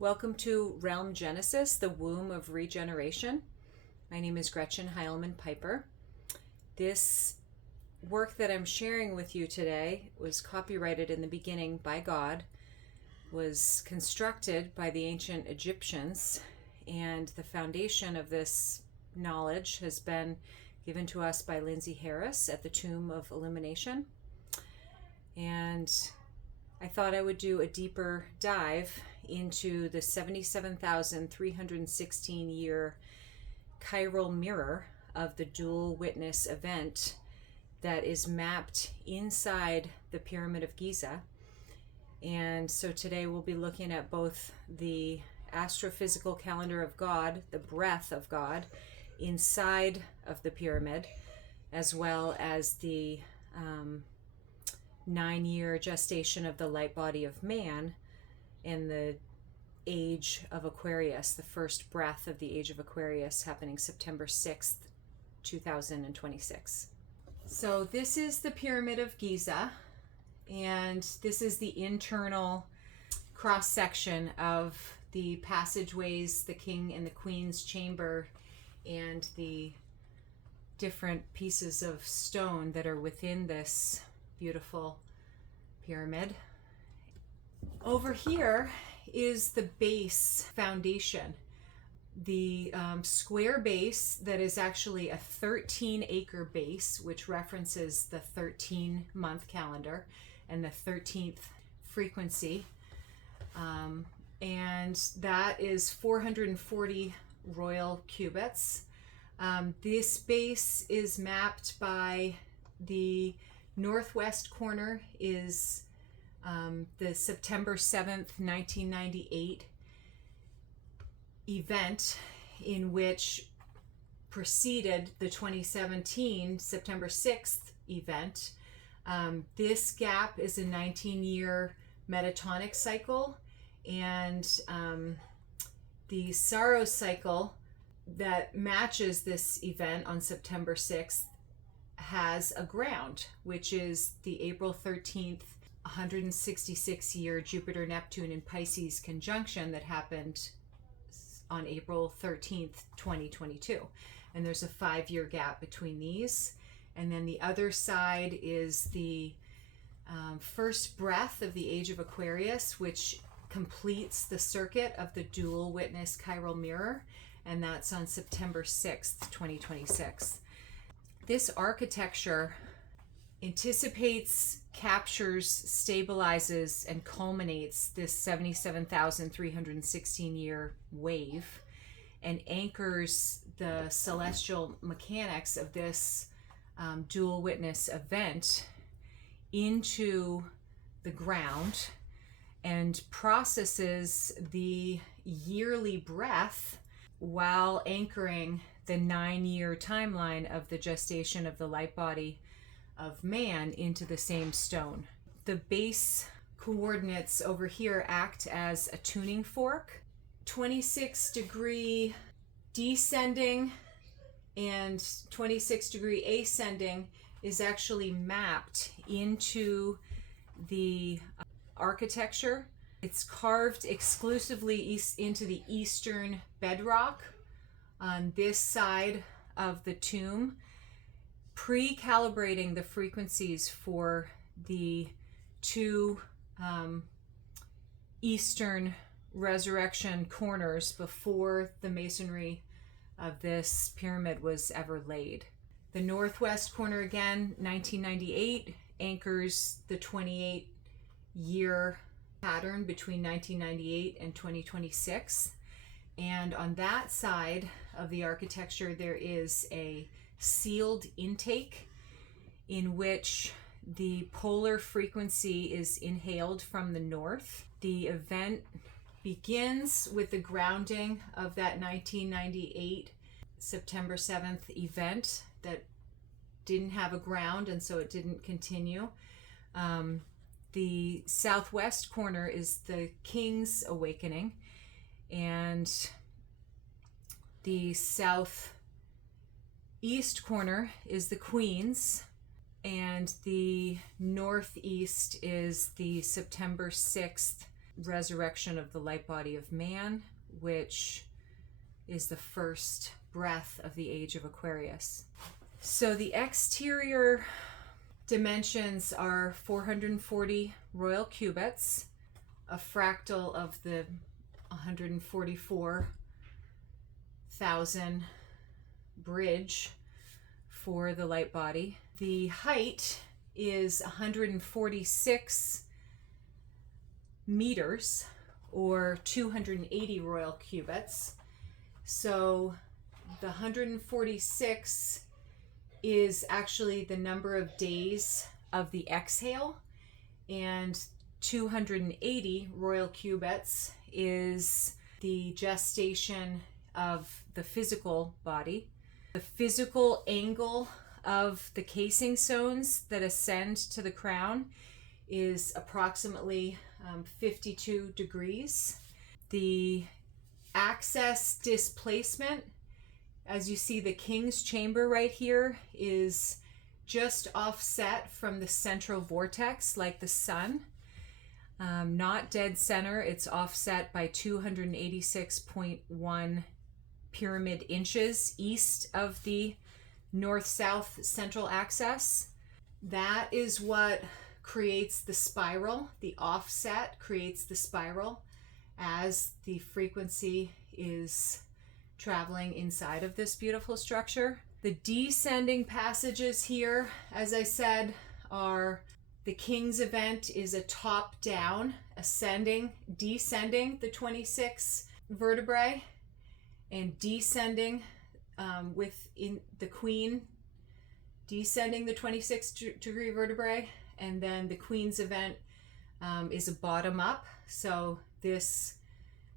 Welcome to Realm Genesis, the womb of regeneration. My name is Gretchen Heilman Piper. This work that I'm sharing with you today was copyrighted in the beginning by God, was constructed by the ancient Egyptians, and the foundation of this knowledge has been given to us by Lindsay Harris at the Tomb of Illumination. And I thought I would do a deeper dive into the 77,316 year chiral mirror of the dual witness event that is mapped inside the Pyramid of Giza. And so today we'll be looking at both the Astrophysical calendar of God, the breath of God, inside of the pyramid, as well as the 9-year gestation of the Light Body of M.A.N. in the Age of Aquarius, the first breath of the Age of Aquarius happening September 6th, 2026. So this is the Pyramid of Giza, and this is the internal cross-section of the passageways, the king and the queen's chamber, and the different pieces of stone that are within this beautiful pyramid. Over here is the base foundation, the square base that is actually a 13-acre base, which references the 13-month calendar and the 13th frequency, and that is 440 royal cubits. This base is mapped by the northwest corner is the September 7th, 1998 event, in which preceded the 2017 September 6th event. This gap is a 19-year metatonic cycle, and the Saros cycle that matches this event on September 6th has a ground, which is the April 13th 166-year Jupiter-Neptune in Pisces conjunction that happened on April 13th, 2022. And there's a 5-year gap between these. And then the other side is the first breath of the Age of Aquarius, which completes the circuit of the dual witness chiral mirror. And that's on September 6th, 2026. This architecture anticipates, captures, stabilizes, and culminates this 77,316 year wave and anchors the celestial mechanics of this dual witness event into the ground and processes the yearly breath while anchoring the 9-year timeline of the gestation of the light body of M.A.N. into the same stone. The base coordinates over here act as a tuning fork. 26-degree descending and 26-degree ascending is actually mapped into the architecture. It's carved exclusively into the eastern bedrock on this side of the tomb, pre-calibrating the frequencies for the two eastern resurrection corners before the masonry of this pyramid was ever laid. The northwest corner, again, 1998, anchors the 28-year pattern between 1998 and 2026. And on that side of the architecture, there is a sealed intake in which the polar frequency is inhaled from the north. The event begins with the grounding of that 1998 September 7th event that didn't have a ground, and so it didn't continue. The southwest corner is the King's Awakening, and the southeast corner is the Queen's, and the northeast is the September 6th resurrection of the light body of man, which is the first breath of the Age of Aquarius. So the exterior dimensions are 440 royal cubits, a fractal of the 144,000 bridge for the light body. The height is 146 meters, or 280 royal cubits. So the 146 is actually the number of days of the exhale, and 280 royal cubits is the gestation of the physical body. The physical angle of the casing stones that ascend to the crown is approximately 52 degrees. The axis displacement, as you see, the king's chamber right here is just offset from the central vortex like the sun. Not dead center, it's offset by 286.1 pyramid inches east of the north-south central axis. That is what creates the spiral. The offset creates the spiral as the frequency is traveling inside of this beautiful structure. The descending passages here, as I said, are the King's event is a top-down, ascending, descending the 26 vertebrae, and descending within the Queen, descending the 26-degree vertebrae, and then the Queen's event is a bottom-up. So this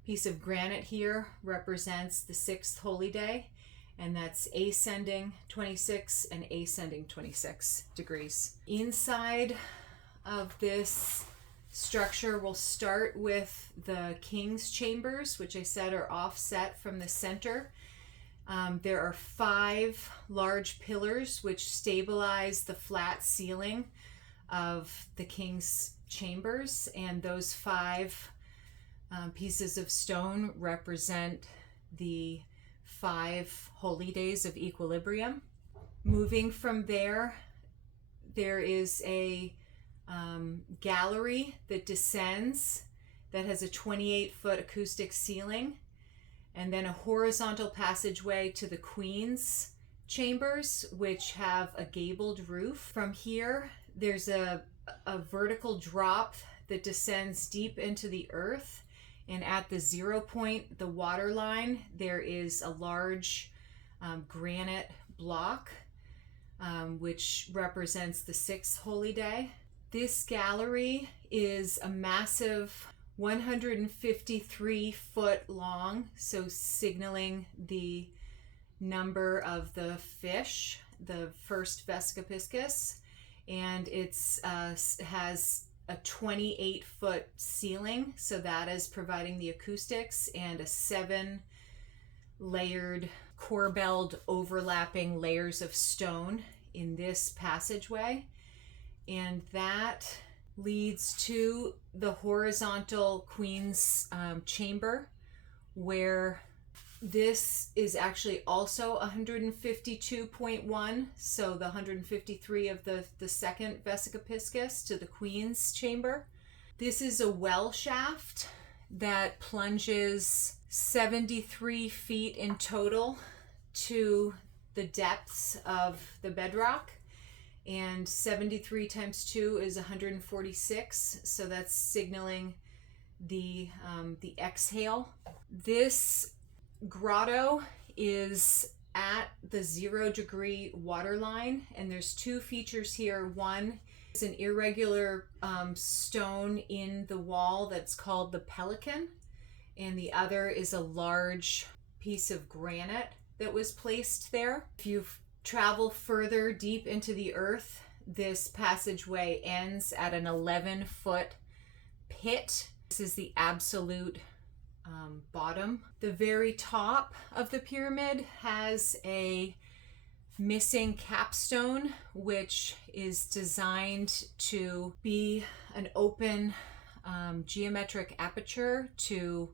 piece of granite here represents the 6th holy day, and that's ascending 26 and ascending 26 degrees. Inside of this structure, we'll start with the King's chambers, which I said are offset from the center. There are 5 large pillars which stabilize the flat ceiling of the King's chambers, and those 5 pieces of stone represent the 5 holy days of equilibrium. Moving from there, there is a gallery that descends that has a 28-foot acoustic ceiling, and then a horizontal passageway to the Queen's chambers, which have a gabled roof. From here, there's a vertical drop that descends deep into the earth, and at the 0 point, the water line, there is a large granite block, which represents the 6th holy day. This gallery is a massive 153 foot long, so signaling the number of the fish, the first Vesica Piscis, and it's has a 28-foot ceiling, so that is providing the acoustics, and a 7-layered corbelled overlapping layers of stone in this passageway, and that leads to the horizontal Queen's chamber, where this is actually also 152.1, so the 153 of the second Vesica Piscis to the Queen's chamber. This is a well shaft that plunges 73 feet in total to the depths of the bedrock, and 73 times 2 is 146, so that's signaling the exhale. This grotto is at the 0 degree water line, and there's 2 features here. One is an irregular stone in the wall that's called the pelican, and the other is a large piece of granite that was placed there. If you travel further deep into the earth, this passageway ends at an 11-foot pit. This is the absolute bottom. The very top of the pyramid has a missing capstone, which is designed to be an open geometric aperture to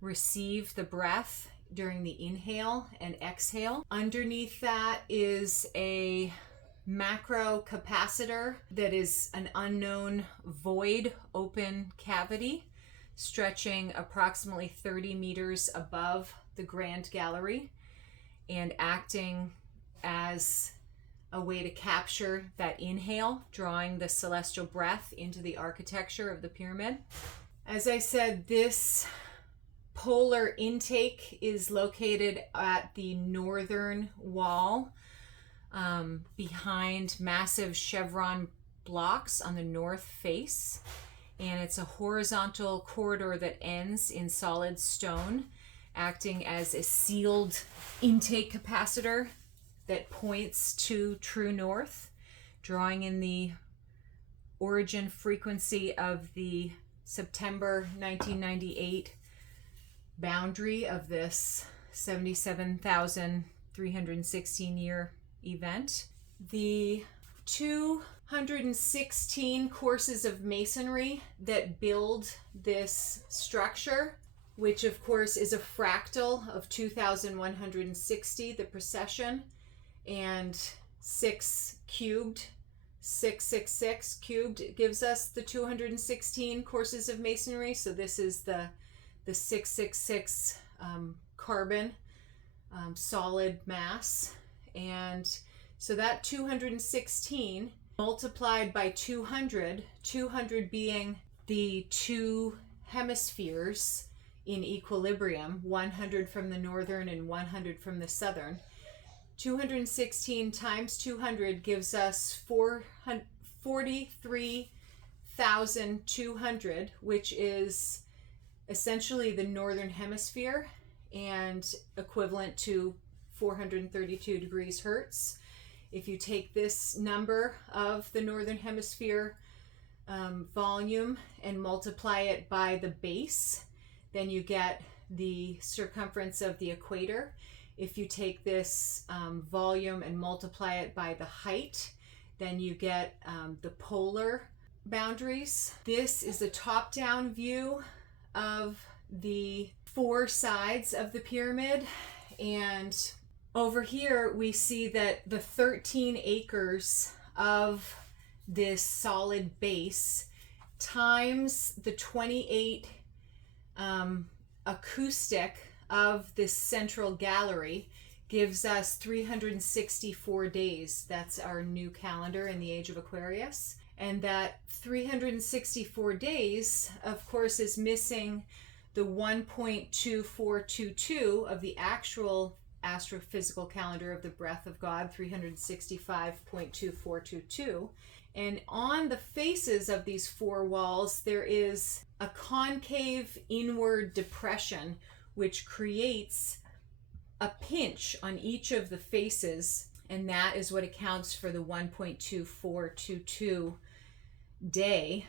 receive the breath during the inhale and exhale. Underneath that is a macro capacitor that is an unknown void open cavity stretching approximately 30 meters above the Grand Gallery and acting as a way to capture that inhale, drawing the celestial breath into the architecture of the pyramid. As I said, this polar intake is located at the northern wall, behind massive chevron blocks on the north face, and it's a horizontal corridor that ends in solid stone, acting as a sealed intake capacitor that points to true north, drawing in the origin frequency of the September 1998 boundary of this 77,316 year event. The 216 courses of masonry that build this structure, which of course is a fractal of 2,160, the precession, and 666 cubed gives us the 216 courses of masonry. So this is the 666 carbon solid mass. And so that 216 multiplied by 200 being the two hemispheres in equilibrium, 100 from the northern and 100 from the southern. 216 times 200 gives us 43,200, which is essentially the northern hemisphere and equivalent to 432 degrees Hertz. If you take this number of the northern hemisphere volume and multiply it by the base, then you get the circumference of the equator. If you take this volume and multiply it by the height, then you get the polar boundaries. This is a top-down view of the four sides of the pyramid, and over here we see that the 13 acres of this solid base times the 28 acoustic of this central gallery gives us 364 days. That's our new calendar in the Age of Aquarius. And that 364 days, of course, is missing the 1.2422 of the actual astrophysical calendar of the Breath of God, 365.2422. And on the faces of these four walls, there is a concave inward depression, which creates a pinch on each of the faces, and that is what accounts for the 1.2422 day,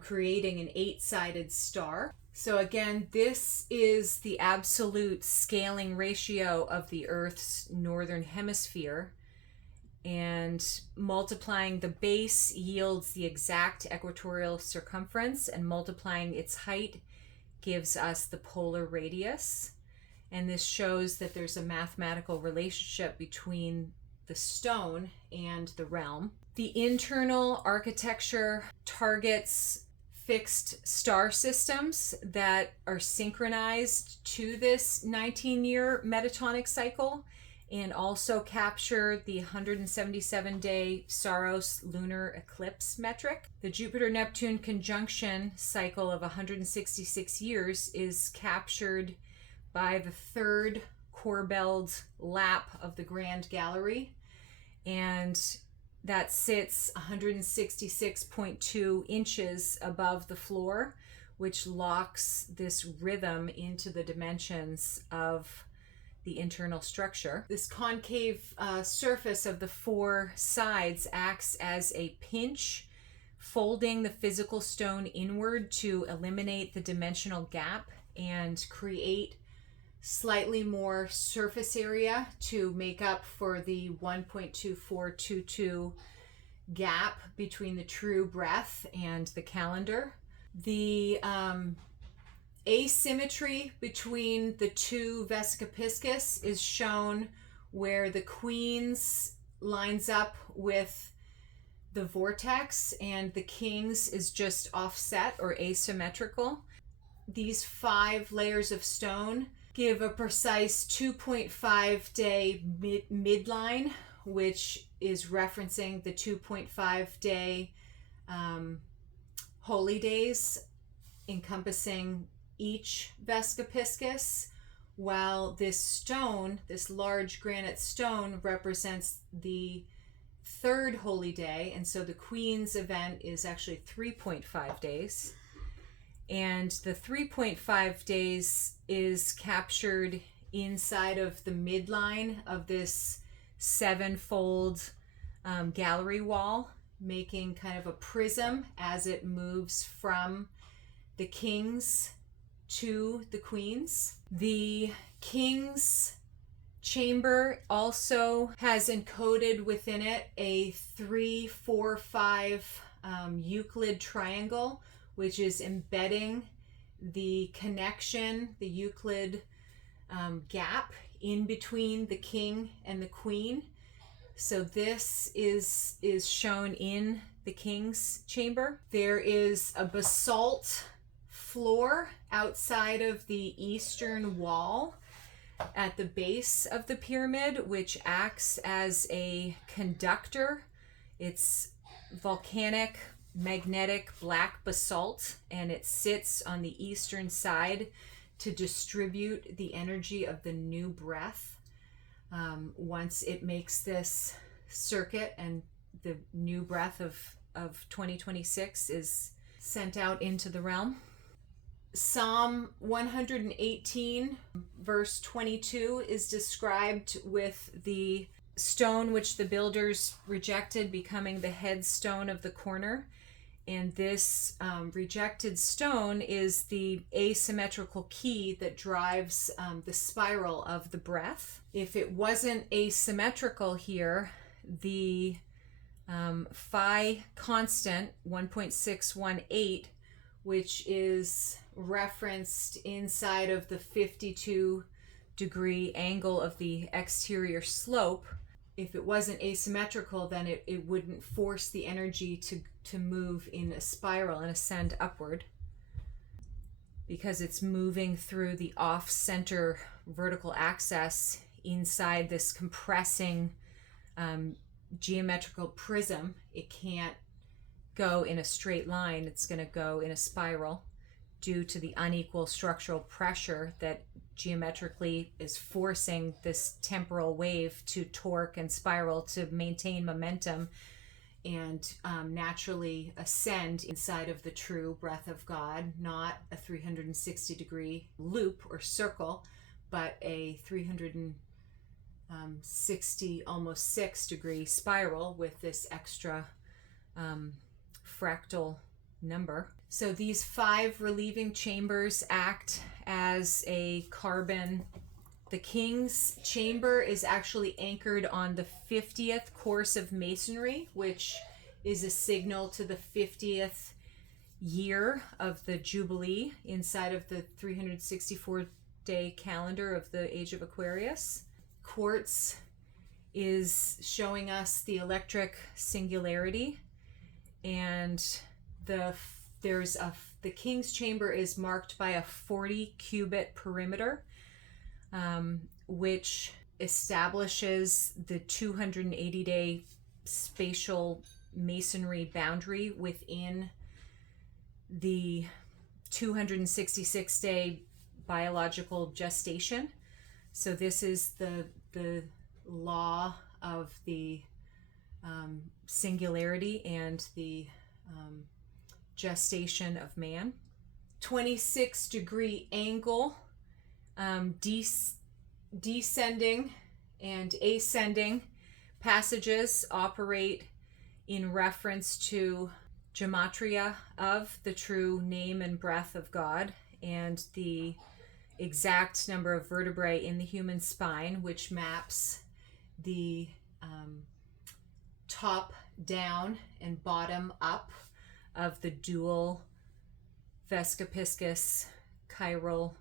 creating an 8-sided star. So again, this is the absolute scaling ratio of the Earth's northern hemisphere, and multiplying the base yields the exact equatorial circumference, and multiplying its height gives us the polar radius. And this shows that there's a mathematical relationship between the stone and the realm. The internal architecture targets fixed star systems that are synchronized to this 19-year metatonic cycle, and also capture the 177-day Saros lunar eclipse metric. The Jupiter-Neptune conjunction cycle of 166 years is captured by the third corbelled lap of the Grand Gallery, and that sits 166.2 inches above the floor, which locks this rhythm into the dimensions of the internal structure. This concave surface of the four sides acts as a pinch, folding the physical stone inward to eliminate the dimensional gap and create slightly more surface area to make up for the 1.2422 gap between the true breath and the calendar. The asymmetry between the two Vesica Piscis is shown where the Queen's lines up with the Vortex and the King's is just offset or asymmetrical. These 5 layers of stone give a precise 2.5 day midline, which is referencing the 2.5 day holy days encompassing each Vesica Piscis, while this stone, this large granite stone, represents the 3rd holy day, and so the Queen's event is actually 3.5 days. And the 3.5 days is captured inside of the midline of this 7-fold gallery wall, making kind of a prism as it moves from the King's to the Queen's. The King's chamber also has encoded within it a 3, 4, 5 Euclid triangle, which is embedding the connection, the Euclid gap in between the King and the Queen. So this is shown in the King's chamber. There is a basalt floor outside of the eastern wall at the base of the pyramid, which acts as a conductor. It's volcanic magnetic black basalt, and it sits on the eastern side to distribute the energy of the new breath. Once it makes this circuit and the new breath of 2026 is sent out into the realm. Psalm 118 verse 22 is described with the stone which the builders rejected becoming the headstone of the corner. And this rejected stone is the asymmetrical key that drives the spiral of the breath. If it wasn't asymmetrical here, the phi constant 1.618, which is referenced inside of the 52-degree angle of the exterior slope, if it wasn't asymmetrical, then it wouldn't force the energy to move in a spiral and ascend upward, because it's moving through the off-center vertical axis inside this compressing geometrical prism. It can't go in a straight line. It's going to go in a spiral due to the unequal structural pressure that geometrically is forcing this temporal wave to torque and spiral to maintain momentum and naturally ascend inside of the true breath of God, not a 360-degree loop or circle, but a 360, almost 6-degree spiral with this extra fractal number. So these 5 relieving chambers act as a carbon. The King's chamber is actually anchored on the 50th course of Masonry, which is a signal to the 50th year of the Jubilee inside of the 364-day calendar of the Age of Aquarius. Quartz is showing us the electric singularity, and the King's chamber is marked by a 40-cubit perimeter, which establishes the 280-day spatial masonry boundary within the 266-day biological gestation. So this is the law of the singularity and the gestation of man. 26-degree angle, descending and ascending passages operate in reference to gematria of the true name and breath of God and the exact number of vertebrae in the human spine, which maps the top down and bottom up of the dual Vesica Piscis chiral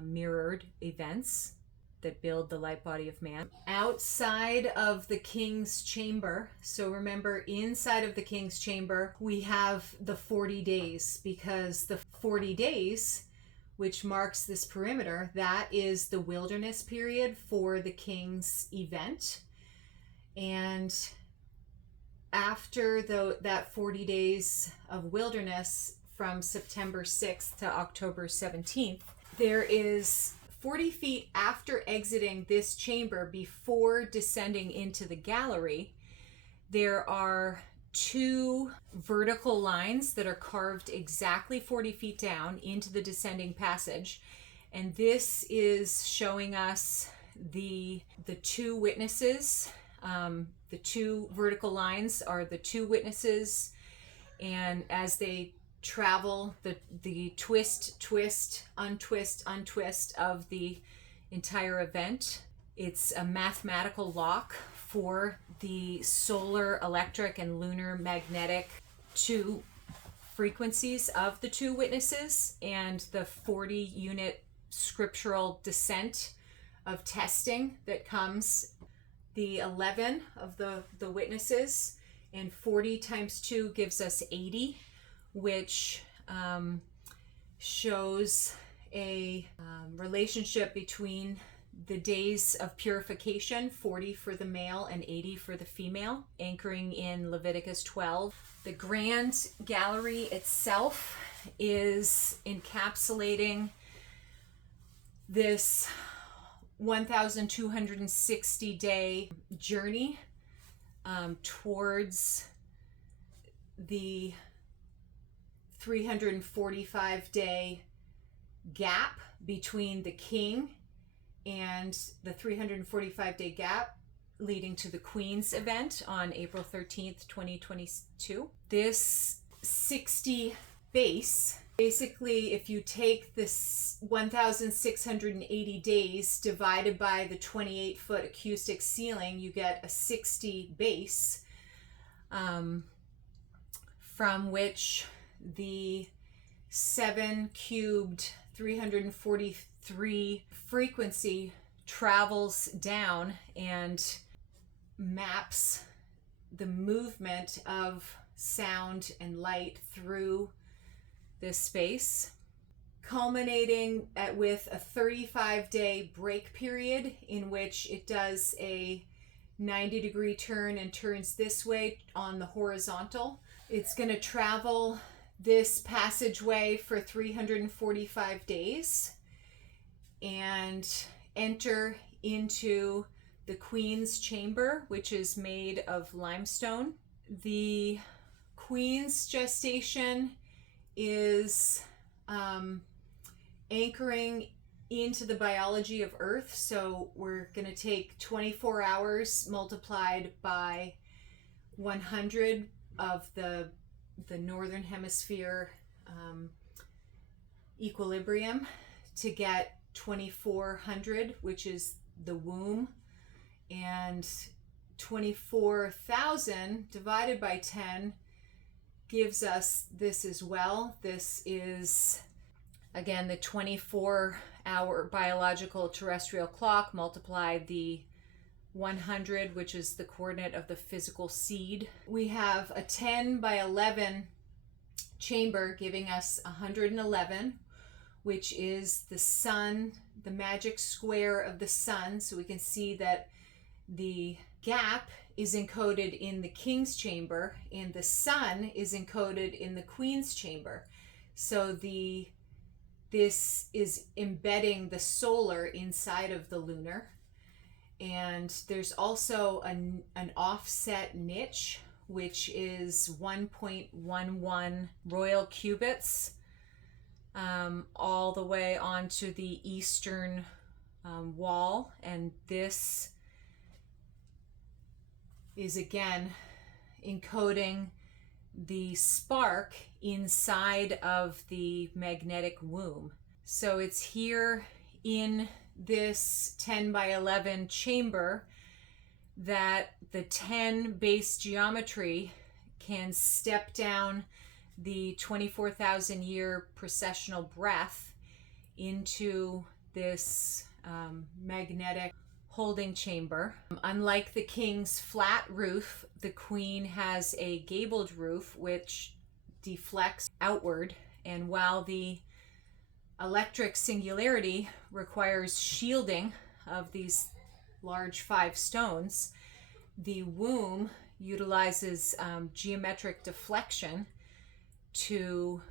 mirrored events that build the light body of man. Outside of the king's chamber, so remember, inside of the king's chamber, we have the 40 days, because the 40 days, which marks this perimeter, that is the wilderness period for the king's event. And after that 40 days of wilderness, from September 6th to October 17th, there is 40 feet after exiting this chamber, before descending into the gallery, there are two vertical lines that are carved exactly 40 feet down into the descending passage. And this is showing us the two witnesses. The two vertical lines are the two witnesses, and as they travel, the twist, untwist of the entire event. It's a mathematical lock for the solar electric and lunar magnetic two frequencies of the two witnesses, and the 40 unit scriptural descent of testing that comes. The 11 of the witnesses, and 40 times 2 gives us 80, which shows a relationship between the days of purification, 40 for the male and 80 for the female, anchoring in Leviticus 12. The grand gallery itself is encapsulating this 1,260 day journey towards the 345 day gap between the king and the 345 day gap leading to the Queen's event on April 13th, 2022. This 60 base, basically, if you take this 1,680 days divided by the 28-foot acoustic ceiling, you get a 60 base, from which the 7 cubed 343 frequency travels down and maps the movement of sound and light through this space, culminating with a 35-day break period in which it does a 90-degree turn and turns this way on the horizontal. It's going to travel this passageway for 345 days and enter into the Queen's chamber, which is made of limestone. The Queen's gestation is anchoring into the biology of Earth. So we're going to take 24 hours multiplied by 100 of the northern hemisphere equilibrium to get 2400, which is the womb, and 24,000 divided by 10 gives us this as well. This is, again, the 24-hour biological terrestrial clock multiplied the 100, which is the coordinate of the physical seed. We have a 10 by 11 chamber giving us 111, which is the sun, the magic square of the sun. So we can see that the gap is encoded in the king's chamber and the sun is encoded in the queen's chamber. So this is embedding the solar inside of the lunar. And there's also an offset niche, which is 1.11 royal cubits, all the way onto the eastern wall. And this is again encoding the spark inside of the magnetic womb. So it's here in this 10 by 11 chamber that the 10 base geometry can step down the 24,000 year precessional breath into this magnetic holding chamber. Unlike the king's flat roof, the queen has a gabled roof which deflects outward, and while the electric singularity requires shielding of these large 5 stones, the womb utilizes geometric deflection to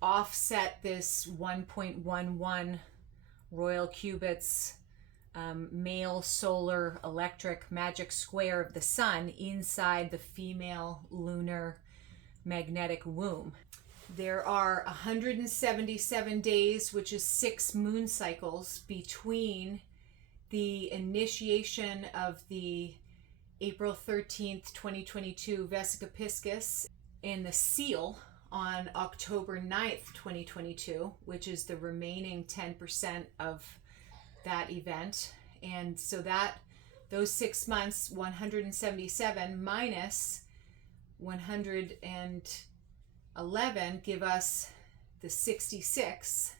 offset this 1.11 royal cubits male solar electric magic square of the sun inside the female lunar magnetic womb. There are 177 days, which is 6 moon cycles, between the initiation of the April 13th, 2022 Vesica Piscis and the seal on October 9th, 2022, which is the remaining 10% of that event. And so that those 6 months, 177 minus 111 give us the 66.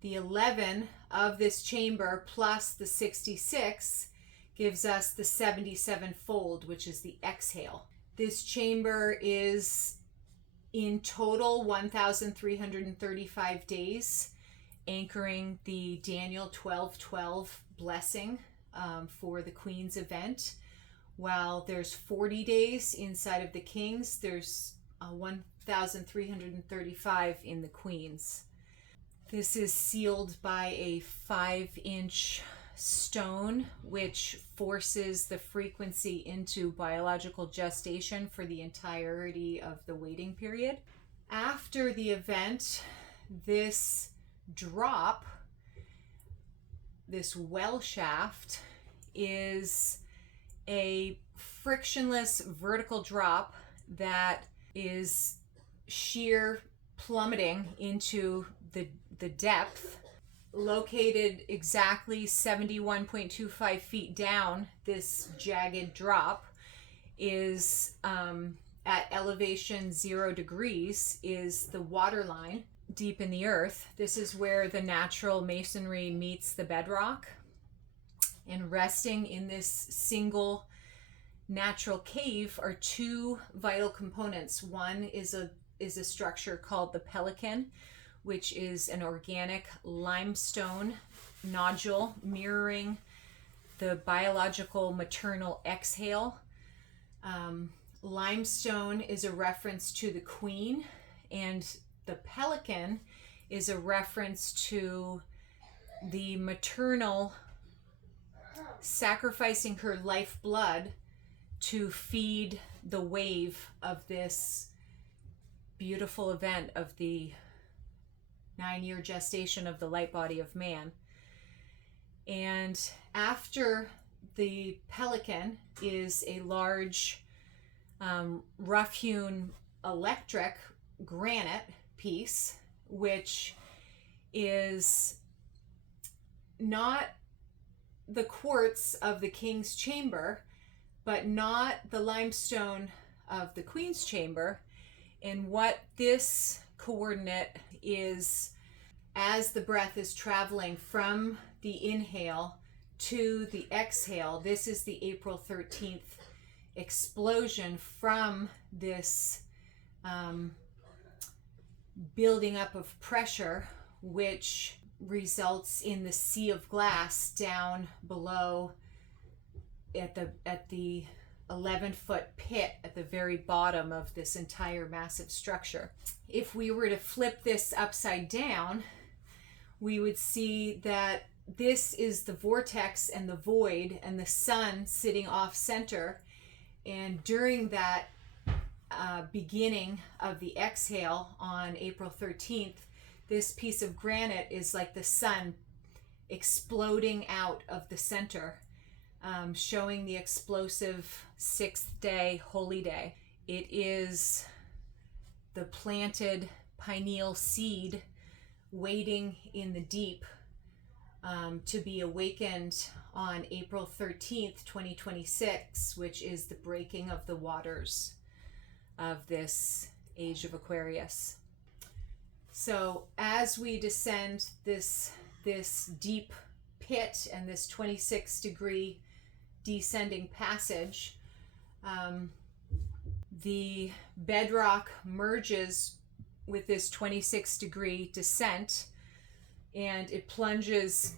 The 11 of this chamber plus the 66 gives us the 77 fold, which is the exhale. This chamber is in total 1,335 days, anchoring the Daniel 12:12 blessing for the Queen's event. While there's 40 days inside of the King's, there's 1,335 in the Queen's. This is sealed by a 5-inch stone, which forces the frequency into biological gestation for the entirety of the waiting period. After the event, this drop, this well shaft, is a frictionless vertical drop that is sheer plummeting into the depth. Located exactly 71.25 feet down, this jagged drop is at elevation 0 degrees is the water line deep in the earth. This is where the natural masonry meets the bedrock. And resting in this single natural cave are 2 vital components. One is a structure called the pelican, which is an organic limestone nodule mirroring the biological maternal exhale. Limestone is a reference to the queen, and the pelican is a reference to the maternal sacrificing her lifeblood to feed the wave of this beautiful event of the 9-year gestation of the light body of man. And after the pelican is a large rough-hewn electric granite piece, which is not the quartz of the king's chamber, but not the limestone of the queen's chamber. And what this coordinate is, as the breath is traveling from the inhale to the exhale, this is the April 13th explosion from this building up of pressure, which results in the sea of glass down below at the 11-foot pit at the very bottom of this entire massive structure. If we were to flip this upside down, we would see that this is the vortex and the void and the sun sitting off center. And during that beginning of the exhale on April 13th, this piece of granite is like the sun exploding out of the center, showing the explosive 6th day, holy day. It is the planted pineal seed waiting in the deep to be awakened on April 13th, 2026, which is the breaking of the waters of this Age of Aquarius. So as we descend this deep pit and this 26-degree descending passage, the bedrock merges with this 26-degree descent, and it plunges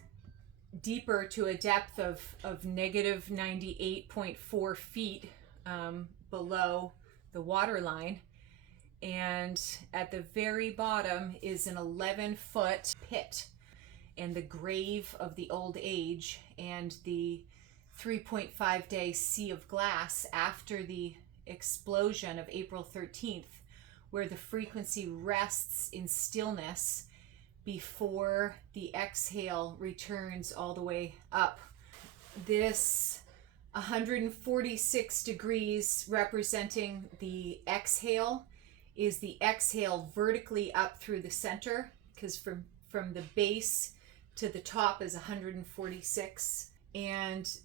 deeper to a depth of negative 98.4 feet below the water line. And at the very bottom is an 11-foot pit and the grave of the old age and the 3.5-day sea of glass after the explosion of April 13th, where the frequency rests in stillness before the exhale returns all the way up. This 146 degrees representing the exhale is the exhale vertically up through the center, because from the base to the top is 146, and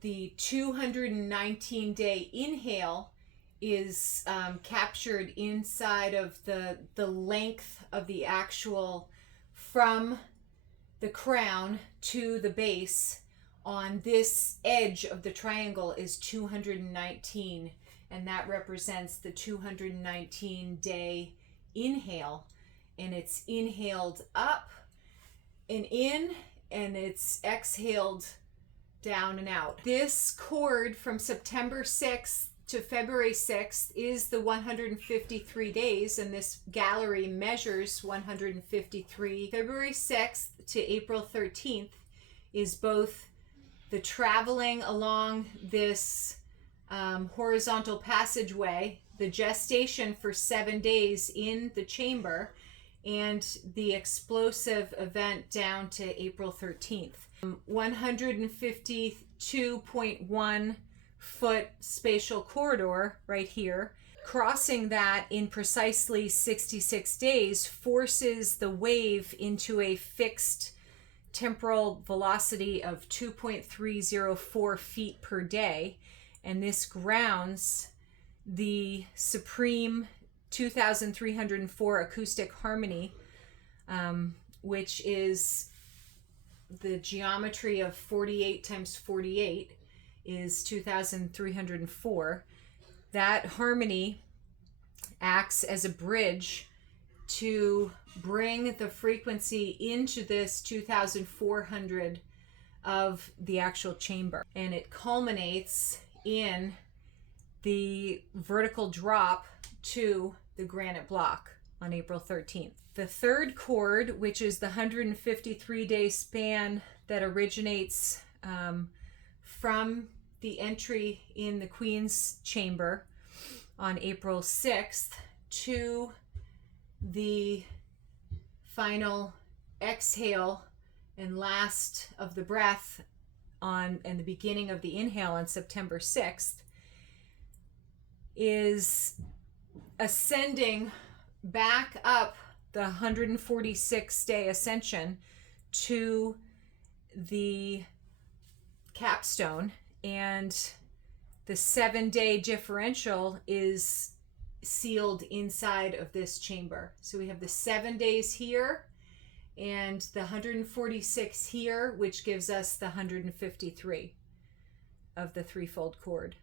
the 219-day inhale is captured inside of the length of the actual, from the crown to the base on this edge of the triangle is 219, and that represents the 219-day inhale, and it's inhaled up and in, and it's exhaled down and out. This cord from September 6th to February 6th is the 153 days, and this gallery measures 153. February 6th to April 13th is both the traveling along this horizontal passageway, the gestation for 7 days in the chamber, and the explosive event down to April 13th. 152.1 foot spatial corridor right here. Crossing that in precisely 66 days forces the wave into a fixed temporal velocity of 2.304 feet per day, and this grounds the supreme 2304 acoustic harmony, which is the geometry of 48 times 48 is 2304. That harmony acts as a bridge to bring the frequency into this 2400 of the actual chamber, and it culminates in the vertical drop to the granite block on April 13th. The third cord, which is the 153-day span that originates from the entry in the Queen's chamber on April 6th to the final exhale and last of the breath and the beginning of the inhale on September 6th, is ascending back up the 146-day ascension to the capstone, and the 7-day differential is sealed inside of this chamber. So we have the 7 days here and the 146 here, which gives us the 153 of the threefold cord.